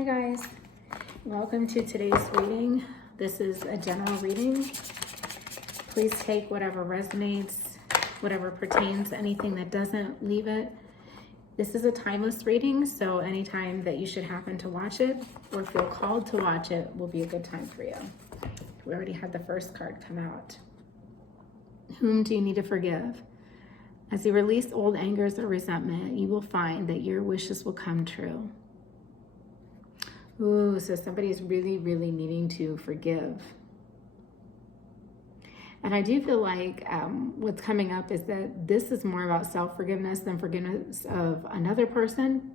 Hi guys, welcome to today's reading. This is a general reading. Please take whatever resonates, whatever pertains, anything that doesn't, leave it. This is a timeless reading, so anytime that you should happen to watch it or feel called to watch it will be a good time for you. We already had the first card come out. Whom do you need to forgive? As you release old angers or resentment, you will find that your wishes will come true. Ooh, so somebody's really, really needing to forgive. And I do feel like what's coming up is that this is more about self-forgiveness than forgiveness of another person.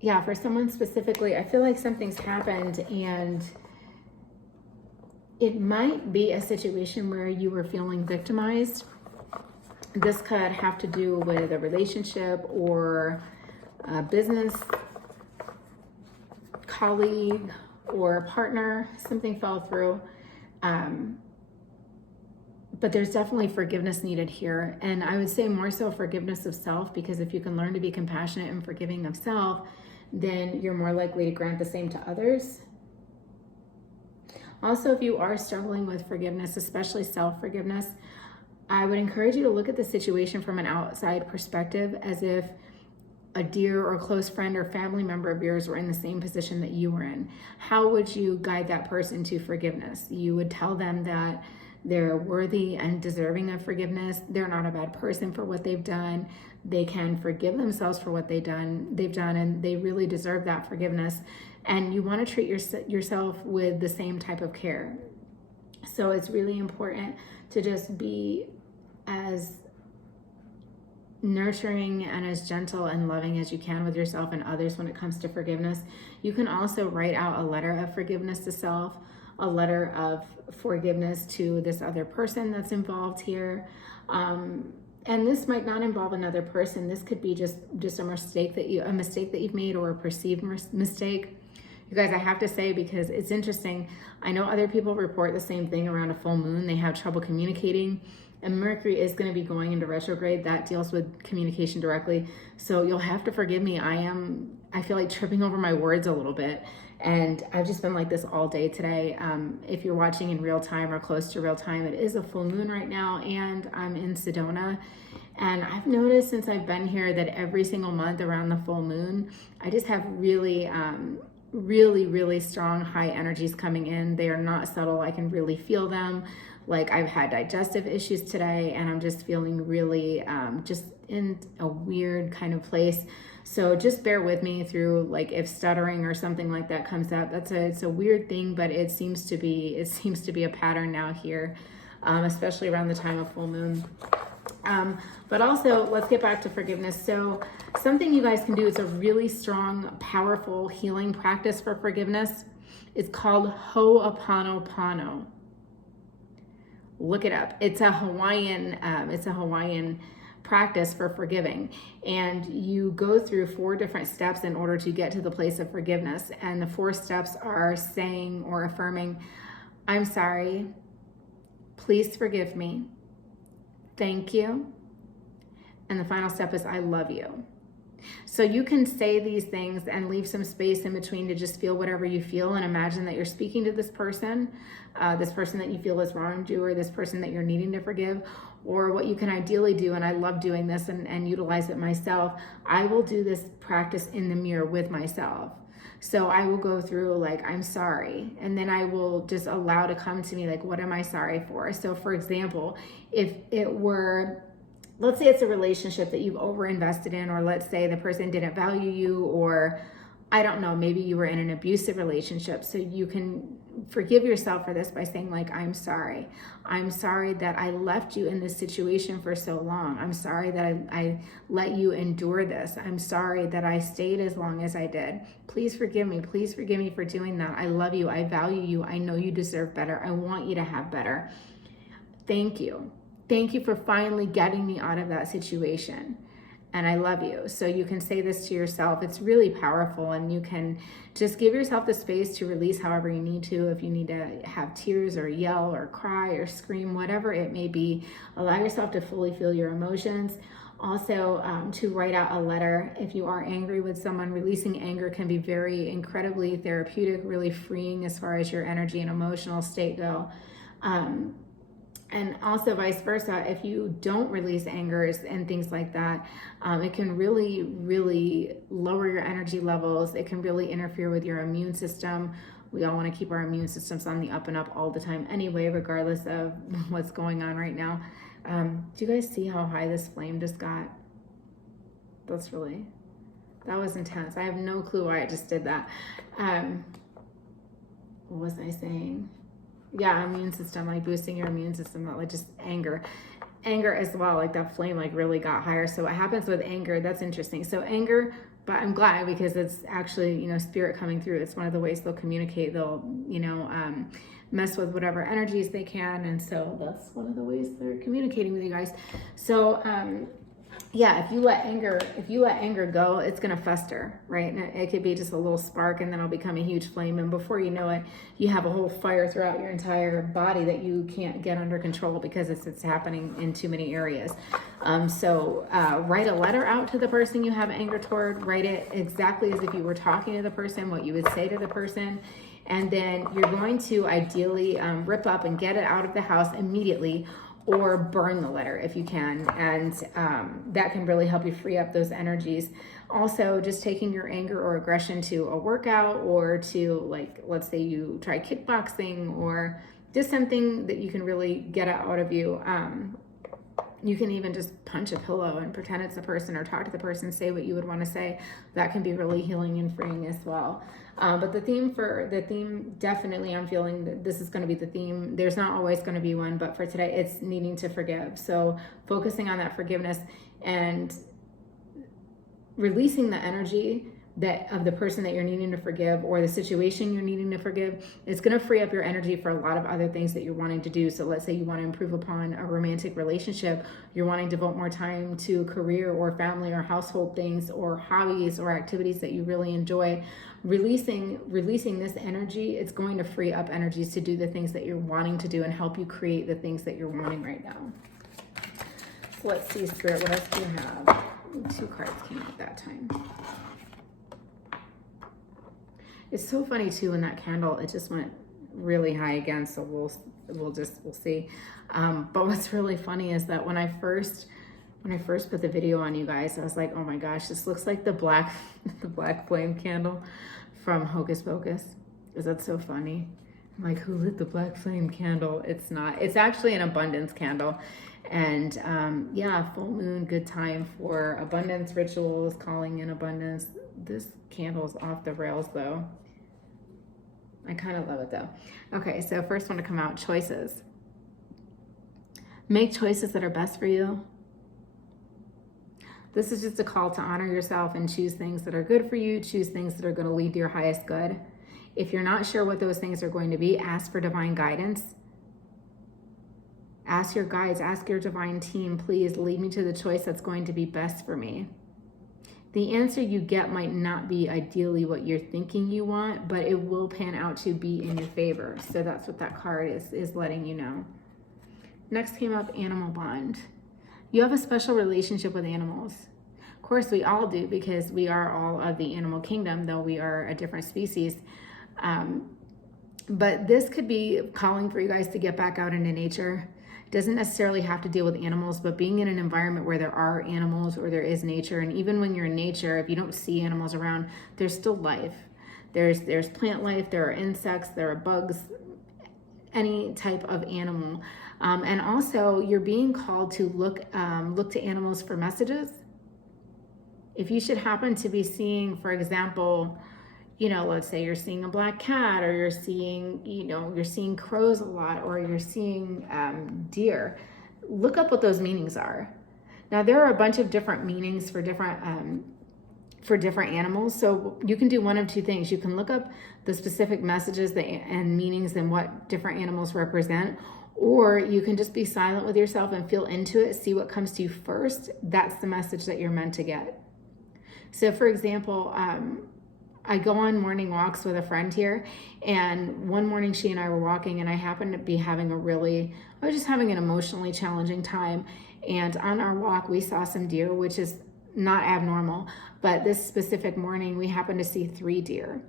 Yeah, for someone specifically, I feel like something's happened and it might be a situation where you were feeling victimized. This could have to do with a relationship or a business colleague or a partner. Something fell through. But there's definitely forgiveness needed here. And I would say more so forgiveness of self, because if you can learn to be compassionate and forgiving of self, then you're more likely to grant the same to others. Also, if you are struggling with forgiveness, especially self-forgiveness, I would encourage you to look at the situation from an outside perspective, as if a dear or close friend or family member of yours were in the same position that you were in. How would you guide that person to forgiveness? You would tell them that they're worthy and deserving of forgiveness. They're not a bad person for what they've done. They can forgive themselves for what they've done, and they really deserve that forgiveness. And you want to treat yourself with the same type of care. So it's really important to just be as nurturing and as gentle and loving as you can with yourself and others when it comes to forgiveness. You can also write out a letter of forgiveness to self, a letter of forgiveness to this other person that's involved here. And this might not involve another person. This could be just a mistake that you've made, or a perceived mistake. You guys, I have to say, because it's interesting, I know other people report the same thing around a full moon. They have trouble communicating, and Mercury is going to be going into retrograde. That deals with communication directly. So you'll have to forgive me. I feel like tripping over my words a little bit, and I've just been like this all day today. If you're watching in real time or close to real time, it is a full moon right now, and I'm in Sedona. And I've noticed since I've been here that every single month around the full moon, I just have really strong high energies coming in. They are not subtle. I can really feel them. Like, I've had digestive issues today, and I'm just feeling really just in a weird kind of place. So just bear with me through, like, if stuttering or something like that comes up. It's a weird thing, but it seems to be a pattern now here, especially around the time of full moon. But also, let's get back to forgiveness. So something you guys can do, it's a really strong, powerful healing practice for forgiveness. It's called Ho'oponopono. Look it up. It's a Hawaiian practice for forgiving. And you go through 4 different steps in order to get to the place of forgiveness. And the 4 steps are saying or affirming, I'm sorry, please forgive me, thank you, and the final step is I love you. So you can say these things and leave some space in between to just feel whatever you feel, and imagine that you're speaking to this person that you feel has wronged you, or this person that you're needing to forgive. Or what you can ideally do, and I love doing this and utilize it myself, I will do this practice in the mirror with myself. So I will go through, like, I'm sorry, and then I will just allow to come to me, like, what am I sorry for? So for example, if it were, let's say it's a relationship that you've overinvested in, or let's say the person didn't value you, or I don't know, maybe you were in an abusive relationship. So you can forgive yourself for this by saying, like, I'm sorry. I'm sorry that I left you in this situation for so long. I'm sorry that I let you endure this. I'm sorry that I stayed as long as I did. Please forgive me. Please forgive me for doing that. I love you. I value you. I know you deserve better. I want you to have better. Thank you. Thank you for finally getting me out of that situation. and I love you. So you can say this to yourself. It's really powerful, and you can just give yourself the space to release however you need to. If you need to have tears or yell or cry or scream, whatever it may be, allow yourself to fully feel your emotions. Also, to write out a letter. If you are angry with someone, releasing anger can be very incredibly therapeutic, really freeing as far as your energy and emotional state go. And also vice versa, if you don't release angers and things like that, it can really, really lower your energy levels. It can really interfere with your immune system. We all want to keep our immune systems on the up and up all the time anyway, regardless of what's going on right now. Do you guys see how high this flame just got? That was intense. I have no clue why I just did that. What was I saying? Yeah, immune system, like boosting your immune system, not like just anger as well, like that flame like really got higher. So what happens with anger, that's interesting. So anger, but I'm glad because it's actually, spirit coming through. It's one of the ways they'll communicate. They'll, mess with whatever energies they can. And so that's one of the ways they're communicating with you guys. So, yeah, if you let anger go, it's going to fester, right? And it could be just a little spark, and then it'll become a huge flame. And before you know it, you have a whole fire throughout your entire body that you can't get under control because it's happening in too many areas. So write a letter out to the person you have anger toward. Write it exactly as if you were talking to the person, what you would say to the person. And then you're going to ideally rip up and get it out of the house immediately, or burn the letter if you can, and that can really help you free up those energies. Also, just taking your anger or aggression to a workout, or to, like, let's say you try kickboxing, or just something that you can really get out of you. You can even just punch a pillow and pretend it's a person, or talk to the person, say what you would want to say. That can be really healing and freeing as well. But the theme, definitely, I'm feeling that this is going to be the theme. There's not always going to be one, but for today, it's needing to forgive. So focusing on that forgiveness and releasing the energy of the person that you're needing to forgive, or the situation you're needing to forgive, it's going to free up your energy for a lot of other things that you're wanting to do. So let's say you want to improve upon a romantic relationship, you're wanting to devote more time to career or family or household things or hobbies or activities that you really enjoy. Releasing this energy, it's going to free up energies to do the things that you're wanting to do and help you create the things that you're wanting right now. So let's see, Spirit, what else do you have? 2 cards came out that time. It's so funny too, in that candle, it just went really high again. So we'll see. But what's really funny is that when I first put the video on, you guys, I was like, oh my gosh, this looks like the black flame candle from Hocus Pocus. Is that so funny? I'm like, who lit the black flame candle? It's not. It's actually an abundance candle. And yeah, full moon, good time for abundance rituals, calling in abundance. This candle's off the rails though. I kind of love it though. Okay, so first one to come out, choices. Make choices that are best for you. This is just a call to honor yourself and choose things that are good for you, choose things that are going to lead to your highest good. If you're not sure what those things are going to be, ask for divine guidance. Ask your guides, ask your divine team, please lead me to the choice that's going to be best for me. The answer you get might not be ideally what you're thinking you want, but it will pan out to be in your favor. So that's what that card is letting you know. Next came up animal bond. You have a special relationship with animals. Of course, we all do, because we are all of the animal kingdom, though we are a different species. But this could be calling for you guys to get back out into nature. Doesn't necessarily have to deal with animals, but being in an environment where there are animals or there is nature. And even when you're in nature, if you don't see animals around, there's still life. There's plant life, there are insects, there are bugs, any type of animal. And also you're being called to look to animals for messages. If you should happen to be seeing, for example, let's say you're seeing a black cat, or you're seeing crows a lot, or you're seeing deer, look up what those meanings are. Now, there are a bunch of different meanings for different animals. So you can do one of two things. You can look up the specific messages and meanings and what different animals represent, Or you can just be silent with yourself and feel into it, see what comes to you first. That's the message that you're meant to get. So for example, I go on morning walks with a friend here, and one morning she and I were walking, and I happened to be having I was just having an emotionally challenging time. And on our walk, we saw some deer, which is not abnormal, but this specific morning we happened to see 3 deer.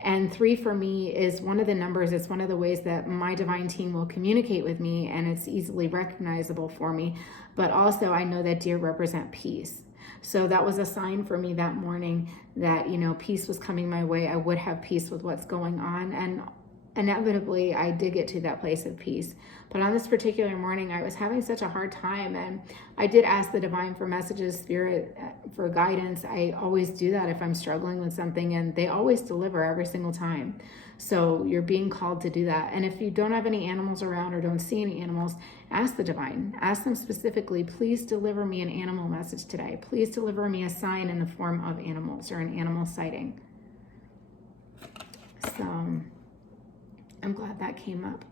And 3 for me is one of the numbers. It's one of the ways that my divine team will communicate with me, and it's easily recognizable for me. But also I know that deer represent peace. So that was a sign for me that morning that, peace was coming my way. I would have peace with what's going on. And inevitably, I did get to that place of peace. But on this particular morning, I was having such a hard time. And I did ask the divine for messages, spirit, for guidance. I always do that if I'm struggling with something. And they always deliver every single time. So you're being called to do that. And if you don't have any animals around or don't see any animals, ask the divine. Ask them specifically, please deliver me an animal message today. Please deliver me a sign in the form of animals or an animal sighting. So I'm glad that came up.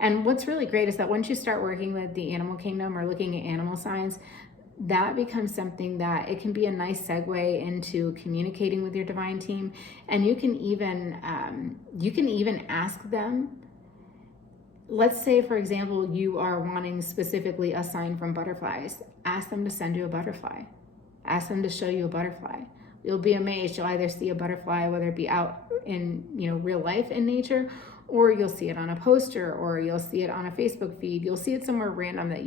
And what's really great is that once you start working with the animal kingdom or looking at animal signs, that becomes something that it can be a nice segue into communicating with your divine team. And you can even ask them. Let's say, for example, you are wanting specifically a sign from butterflies. Ask them to send you a butterfly. Ask them to show you a butterfly. You'll be amazed. You'll either see a butterfly, whether it be out in real life in nature, or you'll see it on a poster, or you'll see it on a Facebook feed. You'll see it somewhere random that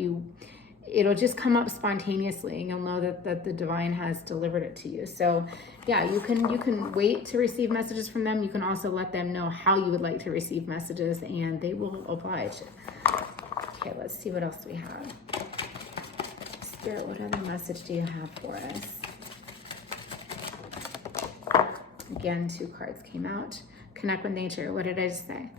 it'll just come up spontaneously, and you'll know that the divine has delivered it to you. So yeah, you can wait to receive messages from them. You can also let them know how you would like to receive messages, and they will oblige. Okay, let's see what else we have. Spirit, what other message do you have for us? Again, 2 cards came out. Connect with nature. What did I just say?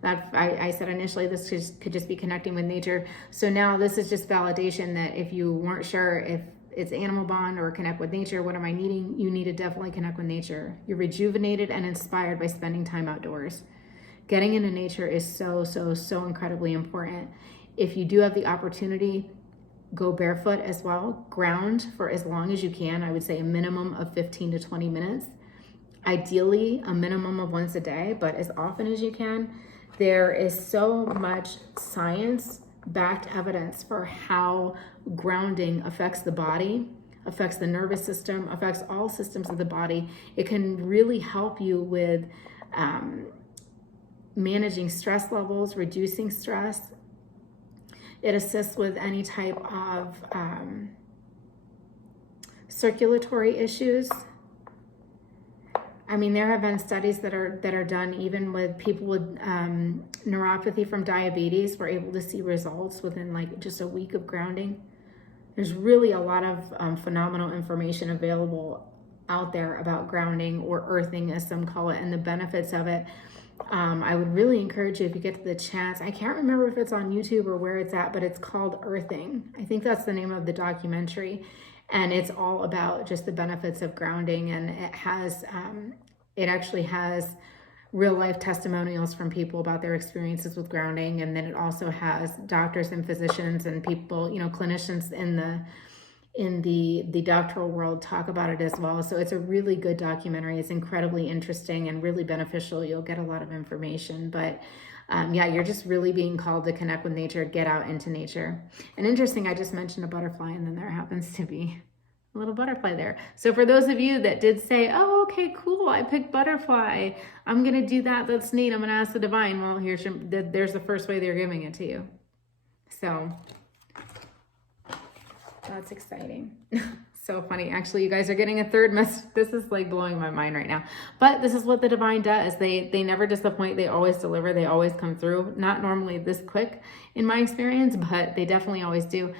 That I said initially this could just be connecting with nature. So now this is just validation that if you weren't sure if it's animal bond or connect with nature, what am I needing? You need to definitely connect with nature. You're rejuvenated and inspired by spending time outdoors. Getting into nature is so, so, so incredibly important. If you do have the opportunity, go barefoot as well. Ground for as long as you can. I would say a minimum of 15 to 20 minutes. Ideally, a minimum of once a day, but as often as you can. There is so much science-backed evidence for how grounding affects the body, affects the nervous system, affects all systems of the body. It can really help you with managing stress levels, reducing stress. It assists with any type of circulatory issues. I mean, there have been studies that are done even with people with neuropathy from diabetes. We're able to see results within like just a week of grounding. There's really a lot of phenomenal information available out there about grounding, or earthing as some call it, and the benefits of it. I would really encourage you, if you get to the chance, I can't remember if it's on YouTube or where it's at, but it's called Earthing. I think that's the name of the documentary. And it's all about just the benefits of grounding. And it actually has real life testimonials from people about their experiences with grounding. And then it also has doctors and physicians and people, clinicians in the doctoral world talk about it as well. So it's a really good documentary. It's incredibly interesting and really beneficial. You'll get a lot of information, but you're just really being called to connect with nature, get out into nature. And interesting, I just mentioned a butterfly, and then there happens to be a little butterfly there. So for those of you that did say, oh, okay, cool, I picked butterfly, I'm going to do that. That's neat. I'm going to ask the divine. Well, there's the first way they're giving it to you. So that's exciting. So funny. Actually, you guys are getting a third message. This is like blowing my mind right now. But this is what the divine does. They never disappoint. They always deliver. They always come through. Not normally this quick in my experience, but they definitely always do.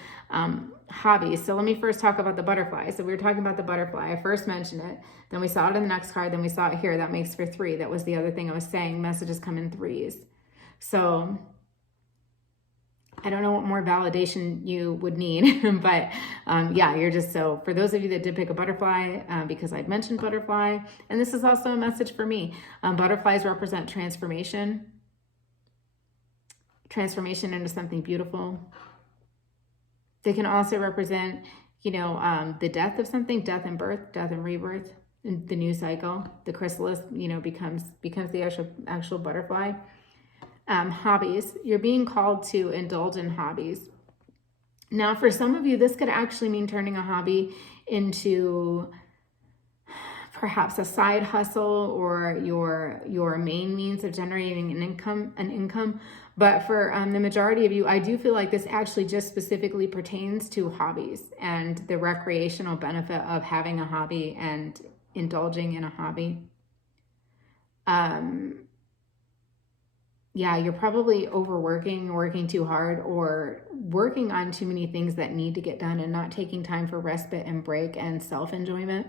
Hobbies. So let me first talk about the butterfly. So we were talking about the butterfly. I first mentioned it. Then we saw it in the next card. Then we saw it here. That makes for 3. That was the other thing I was saying. Messages come in 3s. So I don't know what more validation you would need, but you're just, so for those of you that did pick a butterfly, because I'd mentioned butterfly, and this is also a message for me, butterflies represent transformation, transformation into something beautiful. They can also represent, the death of something, death and birth, death and rebirth, and the new cycle. The chrysalis, becomes the actual butterfly. Hobbies. You're being called to indulge in hobbies. Now, for some of you, this could actually mean turning a hobby into perhaps a side hustle or your main means of generating an income. But for the majority of you, I do feel like this actually just specifically pertains to hobbies and the recreational benefit of having a hobby and indulging in a hobby. Yeah, you're probably overworking, working too hard, or working on too many things that need to get done and not taking time for respite and break and self-enjoyment.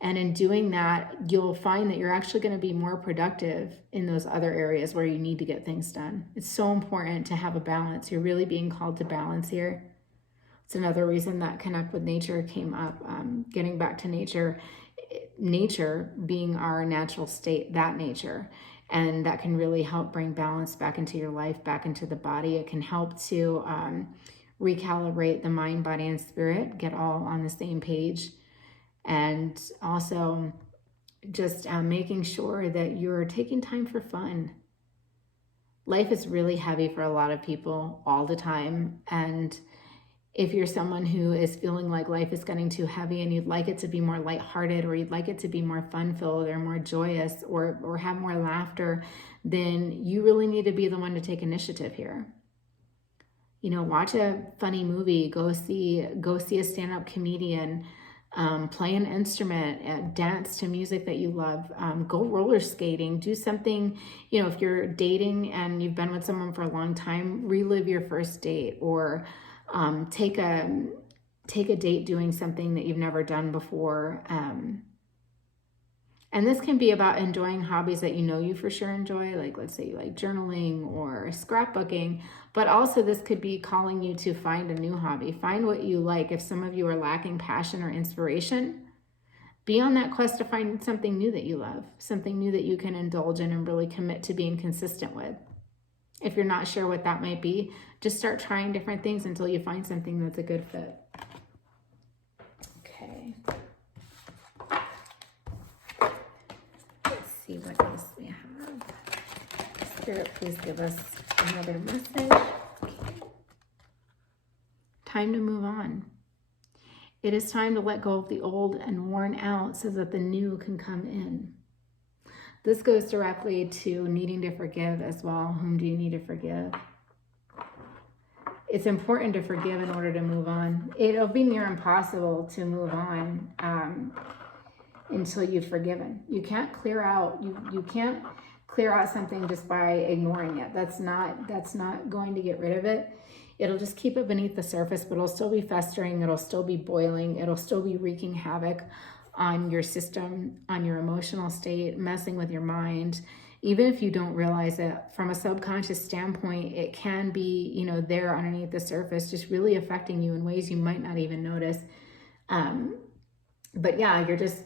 And in doing that, you'll find that you're actually going to be more productive in those other areas where you need to get things done. It's so important to have a balance. You're really being called to balance here. It's another reason that Connect with Nature came up, getting back to nature being our natural state, that nature. And that can really help bring balance back into your life, back into the body. It can help to recalibrate the mind, body, and spirit, get all on the same page. And also just making sure that you're taking time for fun. Life is really heavy for a lot of people all the time. And if you're someone who is feeling like life is getting too heavy and you'd like it to be more lighthearted, or you'd like it to be more fun-filled or more joyous, or have more laughter, then you really need to be the one to take initiative here. Watch a funny movie, go see a stand-up comedian, play an instrument, dance to music that you love, go roller skating, do something, if you're dating and you've been with someone for a long time, relive your first date, or take a date doing something that you've never done before. And this can be about enjoying hobbies that you for sure enjoy, like let's say you like journaling or scrapbooking, but also this could be calling you to find a new hobby. Find what you like. If some of you are lacking passion or inspiration, be on that quest to find something new that you love, something new that you can indulge in and really commit to being consistent with. If you're not sure what that might be, just start trying different things until you find something that's a good fit. Okay. Let's see what else we have. Spirit, please give us another message. Okay. Time to move on. It is time to let go of the old and worn out so that the new can come in. This goes directly to needing to forgive as well. Whom do you need to forgive? It's important to forgive in order to move on. It'll be near impossible to move on until you've forgiven. You can't clear out. You can't clear out something just by ignoring it. That's not going to get rid of it. It'll just keep it beneath the surface, but it'll still be festering. It'll still be boiling. It'll still be wreaking havoc on your system, on your emotional state, messing with your mind. Even if you don't realize it, from a subconscious standpoint, it can be, there underneath the surface, just really affecting you in ways you might not even notice. But yeah, you're just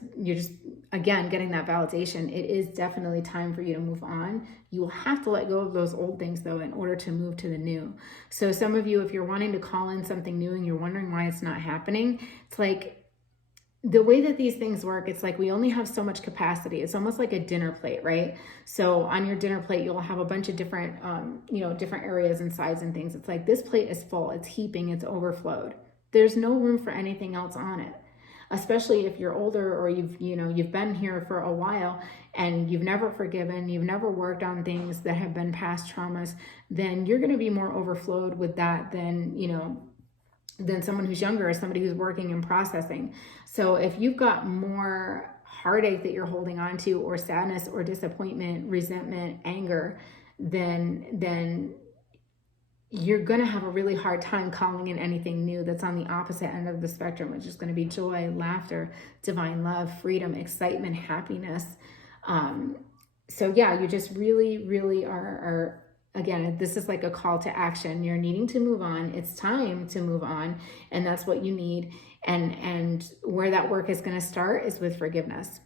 again getting that validation. It is definitely time for you to move on. You will have to let go of those old things though in order to move to the new. So some of you, if you're wanting to call in something new and you're wondering why it's not happening, it's like the way that these things work, it's like we only have so much capacity. It's almost like a dinner plate, right? So on your dinner plate, you'll have a bunch of different, different areas and sides and things. It's like this plate is full, it's heaping, it's overflowed. There's no room for anything else on it. Especially if you're older or you've been here for a while and you've never forgiven, you've never worked on things that have been past traumas, then you're going to be more overflowed with that than someone who's younger or somebody who's working and processing. So if you've got more heartache that you're holding on to, or sadness or disappointment, resentment, anger, then you're going to have a really hard time calling in anything new that's on the opposite end of the spectrum, which is going to be joy, laughter, divine love, freedom, excitement, happiness. So yeah, you just really, really are again, this is like a call to action. You're needing to move on. It's time to move on. And that's what you need. And where that work is going to start is with forgiveness.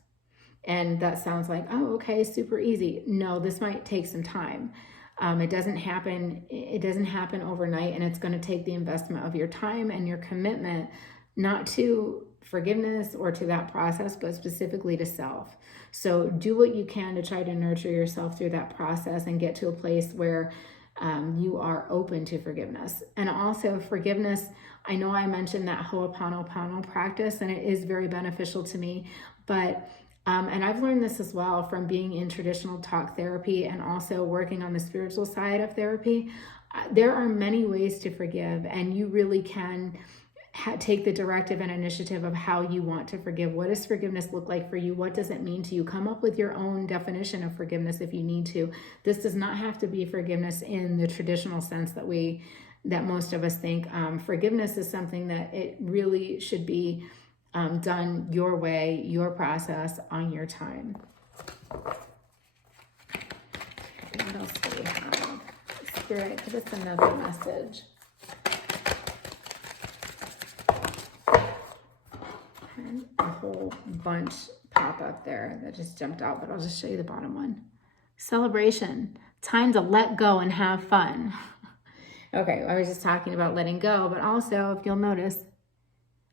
And that sounds like, oh, okay, super easy. No, this might take some time. It doesn't happen overnight, and it's going to take the investment of your time and your commitment, not to forgiveness or to that process, but specifically to self. So do what you can to try to nurture yourself through that process and get to a place where you are open to forgiveness. And also forgiveness, I know I mentioned that Ho'oponopono practice, and it is very beneficial to me, but and I've learned this as well from being in traditional talk therapy and also working on the spiritual side of therapy. There are many ways to forgive, and you really can take the directive and initiative of how you want to forgive. What does forgiveness look like for you? What does it mean to you? Come up with your own definition of forgiveness if you need to. This does not have to be forgiveness in the traditional sense that most of us think. Forgiveness is something that it really should be done your way, your process, on your time. What else do we have? Spirit, give us another message. And a whole bunch pop up there that just jumped out, but I'll just show you the bottom one. Celebration. Time to let go and have fun. Okay, I was just talking about letting go, but also, if you'll notice,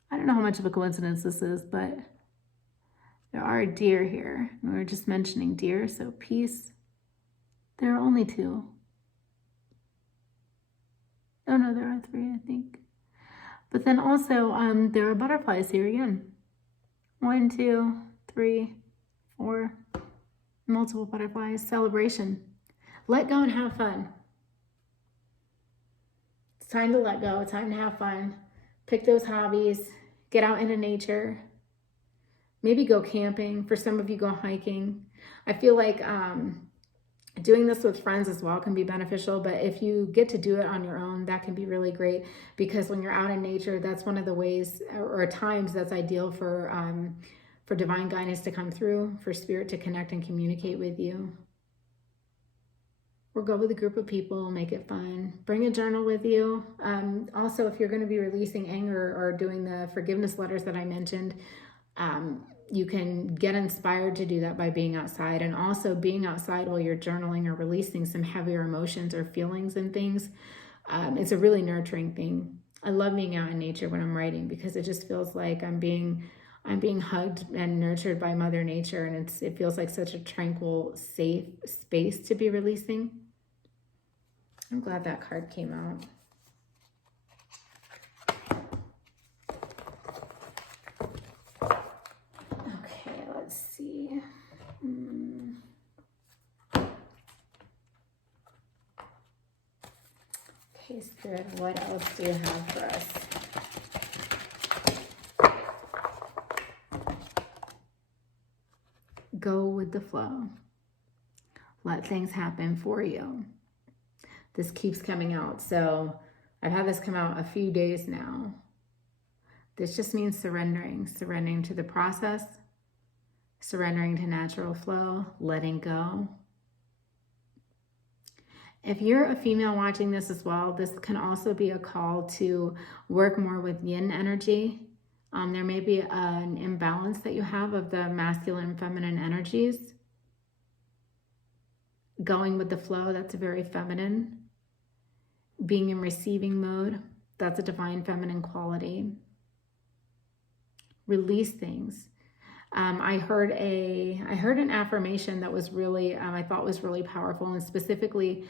I don't know how much of a coincidence this is, but there are deer here. We were just mentioning deer, so peace. There are only 2. Oh no, there are 3, I think. But then also, there are butterflies here again. 1, 2, 3, 4, multiple butterflies. Celebration. Let go and have fun. It's time to let go. It's time to have fun. Pick those hobbies. Get out into nature. Maybe go camping. For some of you, go hiking. I feel like doing this with friends as well can be beneficial, but if you get to do it on your own, that can be really great, because when you're out in nature, that's one of the ways or times that's ideal for divine guidance to come through, for spirit to connect and communicate with you. Or go with a group of people, make it fun. Bring a journal with you. Also, if you're going to be releasing anger or doing the forgiveness letters that I mentioned, you can get inspired to do that by being outside, and also being outside while you're journaling or releasing some heavier emotions or feelings and things. It's a really nurturing thing. I love being out in nature when I'm writing, because it just feels like I'm being hugged and nurtured by Mother Nature, and it feels like such a tranquil, safe space to be releasing. I'm glad that card came out. Okay, let's see. Okay, Spirit, what else do you have for us? Go with the flow. Let things happen for you. This keeps coming out. So I've had this come out a few days now. This just means surrendering to the process, surrendering to natural flow, letting go. If you're a female watching this as well, this can also be a call to work more with yin energy. There may be an imbalance that you have of the masculine and feminine energies. Going with the flow, that's very feminine. Being in receiving mode, that's a divine feminine quality. Release things. I heard an affirmation that was really, I thought was really powerful, and specifically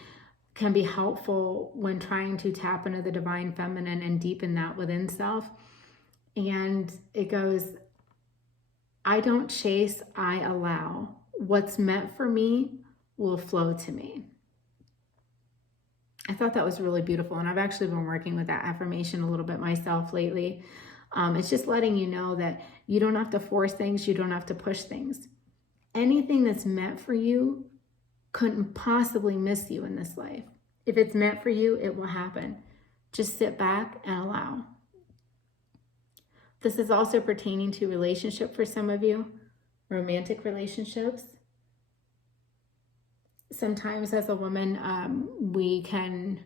can be helpful when trying to tap into the divine feminine and deepen that within self. And it goes, I don't chase, I allow. What's meant for me will flow to me. I thought that was really beautiful, and I've actually been working with that affirmation a little bit myself lately. It's just letting you know that you don't have to force things, you don't have to push things. Anything that's meant for you couldn't possibly miss you in this life. If it's meant for you, it will happen. Just sit back and allow. This is also pertaining to relationship for some of you, romantic relationships. Sometimes as a woman, we can,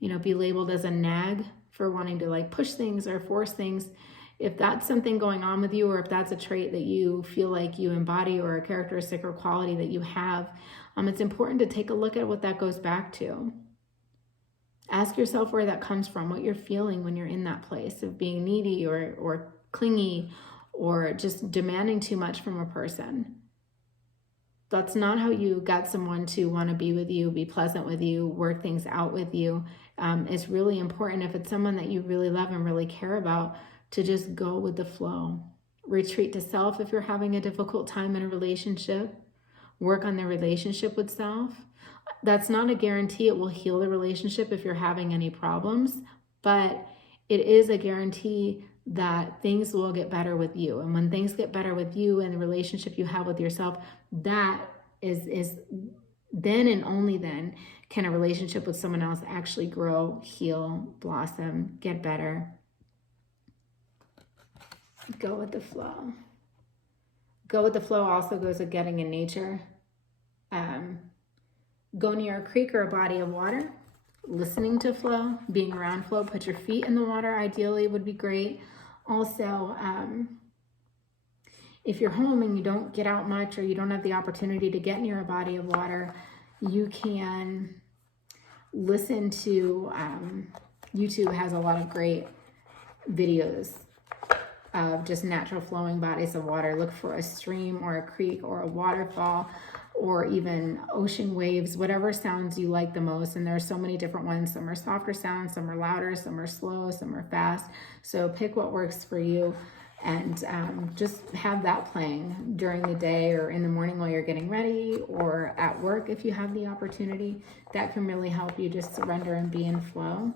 be labeled as a nag for wanting to push things or force things. If that's something going on with you, or if that's a trait that you feel like you embody, or a characteristic or quality that you have, It's important to take a look at what that goes back to. Ask yourself where that comes from, what you're feeling when you're in that place of being needy or clingy or just demanding too much from a person. That's not how you got someone to want to be with you, be pleasant with you, work things out with you. It's really important, if it's someone that you really love and really care about, to just go with the flow. Retreat to self if you're having a difficult time in a relationship. Work on the relationship with self. That's not a guarantee it will heal the relationship if you're having any problems, but it is a guarantee that things will get better with you. And when things get better with you and the relationship you have with yourself, that is then and only then can a relationship with someone else actually grow, heal, blossom, get better. Go with the flow. Go with the flow also goes with getting in nature. Go near a creek or a body of water, listening to flow, being around flow. Put your feet in the water, ideally, would be great. Also, if you're home and you don't get out much, or you don't have the opportunity to get near a body of water, you can listen to, YouTube has a lot of great videos of just natural flowing bodies of water. Look for a stream or a creek or a waterfall, or even ocean waves, whatever sounds you like the most. And there are so many different ones. Some are softer sounds, some are louder, some are slow, some are fast. So pick what works for you, and just have that playing during the day or in the morning while you're getting ready, or at work if you have the opportunity. That can really help you just surrender and be in flow.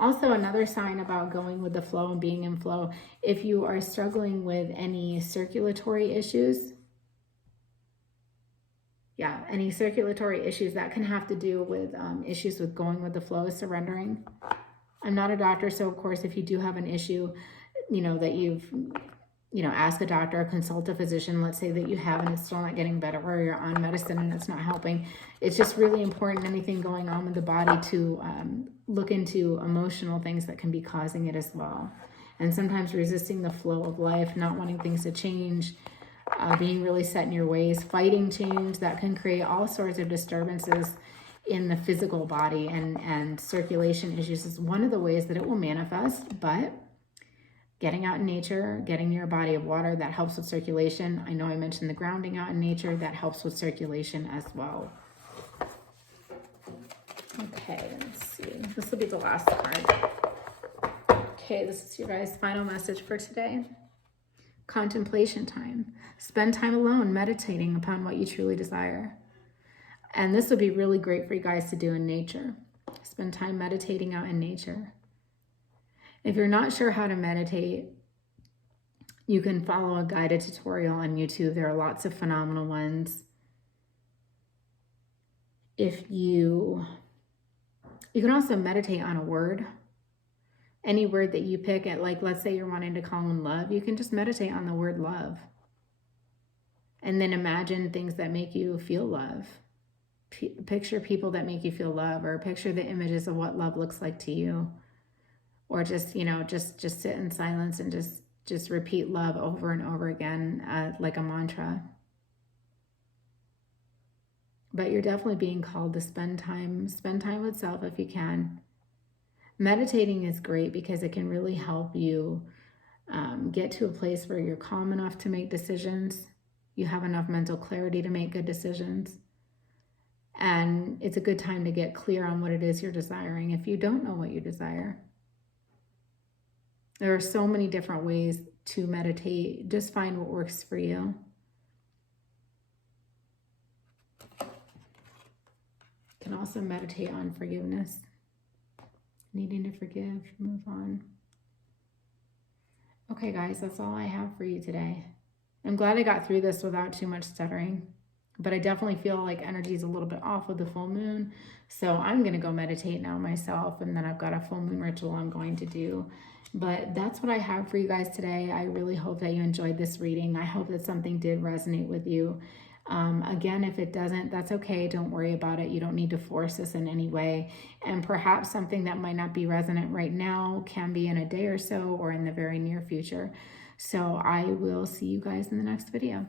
Also, another sign about going with the flow and being in flow, if you are struggling with any circulatory issues, any circulatory issues, that can have to do with issues with going with the flow, surrendering. I'm not a doctor, so of course, if you do have an issue, that you've, ask a doctor, consult a physician. Let's say that you have and it's still not getting better, or you're on medicine and it's not helping. It's just really important, anything going on with the body, to look into emotional things that can be causing it as well. And sometimes resisting the flow of life, not wanting things to change, being really set in your ways, fighting change, that can create all sorts of disturbances in the physical body, and circulation issues is one of the ways that it will manifest. But getting out in nature, getting near a body of water, that helps with circulation. I know I mentioned the grounding out in nature, that helps with circulation as well. Okay, let's see. This will be the last card. Okay, this is your guys' final message for today. Contemplation time. Spend time alone meditating upon what you truly desire. And this would be really great for you guys to do in nature. Spend time meditating out in nature. If you're not sure how to meditate, you can follow a guided tutorial on YouTube. There are lots of phenomenal ones. You can also meditate on a word. Any word that you pick at, like, let's say you're wanting to call in love, you can just meditate on the word love. And then imagine things that make you feel love. Picture people that make you feel love, or picture the images of what love looks like to you. Or just, just sit in silence and just repeat love over and over again, like a mantra. But you're definitely being called to spend time with self if you can. Meditating is great because it can really help you get to a place where you're calm enough to make decisions. You have enough mental clarity to make good decisions. And it's a good time to get clear on what it is you're desiring if you don't know what you desire. There are so many different ways to meditate. Just find what works for you. You can also meditate on forgiveness. Needing to forgive, move on. Okay, guys, that's all I have for you today. I'm glad I got through this without too much stuttering, but I definitely feel like energy is a little bit off with the full moon. So I'm going to go meditate now myself, and then I've got a full moon ritual I'm going to do. But that's what I have for you guys today. I really hope that you enjoyed this reading. I hope that something did resonate with you. Again, if it doesn't, that's okay. Don't worry about it. You don't need to force this in any way. And perhaps something that might not be resonant right now can be in a day or so, or in the very near future. So I will see you guys in the next video.